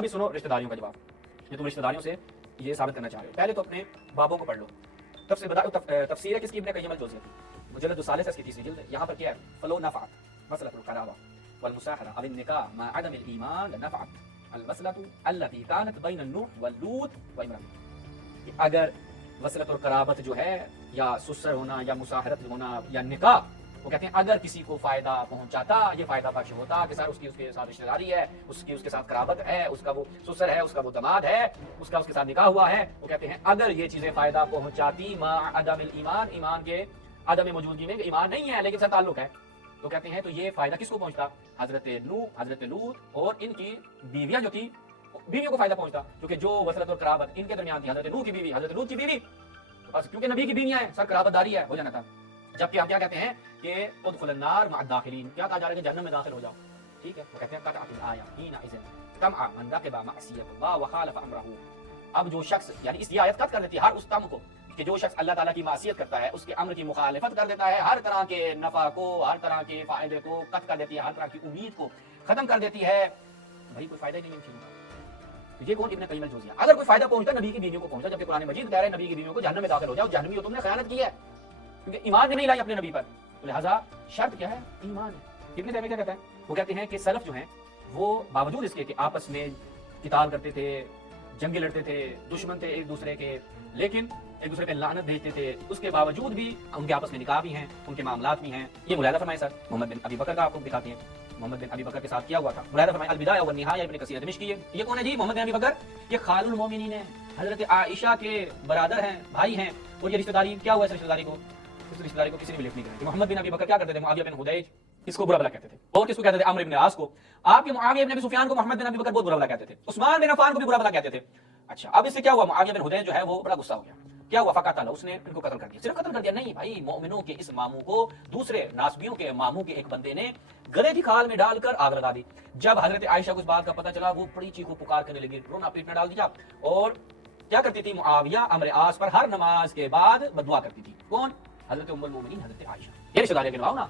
ابھی سنو رشتہ داریوں کا جواب. یہ تم رشتہ داریوں سے یہ ثابت کرنا چاہ رہے ہو. پہلے تو اپنے بابوں کو پڑھ لو. تفسیر ہے کس کی؟ ابن قیم الجوزیہ کی, مجلد الثالث اس کی تیسری جلد. یہاں پر کیا ہے؟ فلو نفعت مسئلۃ القرابہ والمساہرہ او النکاح مع عدم الایمان لنفعت المسئلۃ التي كانت بین النوح واللوط وعمران. کہ اگر وصلۃ القرابت جو ہے یا سسر ہونا یا مساہرت ہونا یا نکاح, وہ کہتے ہیں اگر کسی کو فائدہ پہنچاتا, یہ فائدہ بخش ہوتا کہ سر اس کے ساتھ رشتہ داری ہے, اس کے ساتھ قرابت ہے, اس کا وہ سسر ہے, اس کا وہ داماد ہے, اس کے ساتھ نکاح ہوا ہے, وہ کہتے ہیں اگر یہ چیزیں فائدہ پہنچاتی مع عدم الایمان, ایمان کے عدم موجودگی میں, ایمان نہیں ہے لیکن سے تعلق ہے, تو کہتے ہیں تو یہ فائدہ کس کو پہنچتا؟ حضرت نوح, حضرت لوط اور ان کی بیویاں جو تھی, بیویوں کو فائدہ پہنچتا, کیونکہ جو وصلت اور قرابت ان کے درمیان تھی, حضرت نوح کی بیوی, حضرت لوط کی بیوی, بس کیونکہ نبی کی بیویاں ہیں, سر قرابت داری ہے, ہو جانا تھا. جبکہ ہم کیا کہتے ہیں کہ ادخل النار مع الداخلین, کیا کہا جا رہا ہے کہ جہنم میں داخل ہو جاؤ, ٹھیک ہے. وہ کہتے ہیں قطعت الآیہ حینئذ طمع من رغب معصیۃ اللہ وخالف امرہ. اب جو شخص, یعنی اس یہ آیت قطع کر دیتی ہے ہر اس طمع کو کہ جو شخص اللہ تعالیٰ کی معصیت کرتا ہے, اس کے امر کی مخالفت کر دیتا ہے, ہر طرح کے نفع کو, ہر طرح کے فائدے کو قطع کر دیتی ہے, ہر طرح کی امید کو ختم کر دیتی ہے. بھائی کوئی فائدہ ہی نہیں ان چیزوں کا. یہ کون؟ ابن قیم الجوزیہ. اگر کوئی فائدہ پہنچتا نبی کی بیویوں کو پہنچا, جبکہ قرآن مجید کہہ رہا ہے نبی کی بیویوں کو جہنم میں داخل ہو جاؤ, جہنمی ہو, تم نے خیانت کی ہے, کیونکہ ایمان نہیں لائی اپنے نبی پر, لہذا شرط کیا ہے؟ ایمان ہے. ابن تیمیہ کیا کہتا ہے؟ وہ کہتے ہیں کہ سلف جو ہیں وہ باوجود اس کے کہ آپس میں قتال کرتے تھے, جنگیں لڑتے تھے, دشمن تھے ایک دوسرے کے, لیکن ایک دوسرے پہ لعنت بھیجتے تھے, اس کے باوجود بھی ان کے آپس میں نکاح بھی ہیں, ان کے معاملات بھی ہیں. یہ ملاحظہ فرمائے سر محمد بن ابی بکر کا, آپ کو دکھاتے ہیں, محمد بن ابی بکر کے ساتھ کیا ہوا تھا. ملاحظہ فرمائے البدایہ والنہایہ ابن کثیر دمشقی. یہ کون ہے جی؟ محمد بن ابی بکر. یہ خال المومنین ہیں, حضرت عائشہ کے برادر ہیں, بھائی ہیں. اور یہ رشتہ داری کیا ہوا؟ اس رشتہ داری کو کسی نے بھی لکھ نہیں کیا. محمد بن ابی بکر کیا کرتے تھے؟ معاویہ بن حدیج, اس کو برا بلا کہتے تھے. اور کس کو کہتے تھے؟ عمرو بن عاص کو. آپ کے معاویہ بن ابی سفیان کو محمد بن ابی بکر بہت برا بلا کہتے تھے. عثمان بن عفان کو بھی برا بلا کہتے تھے. اچھا, اب اس سے کیا ہوا؟ معاویہ بن حدیج جو ہے وہ بڑا غصہ ہو گیا. کیا ہوا؟ فقط اس نے ان کو قتل کر دیا. صرف قتل کر دیا نہیں بھائی, مومنوں کے اس ماموں کو دوسرے ناسبیوں کے ماموں کے ایک بندے نے گلے کی کھال میں ڈال کر آگ لگا دی. جب حضرت عائشہ کو اس بات کا پتہ چلا, وہ بڑی چیخو پکار کرنے لگی, رونا پیٹنا ڈال دیا. اور کیا کرتی تھی معاویہ عمرو عاص پر ہر نماز کے بعد بددعا کرتی تھی. کون؟ حضرت ام المومنین حضرت عائشہ. یہ رشتہ داری گنواؤ نا.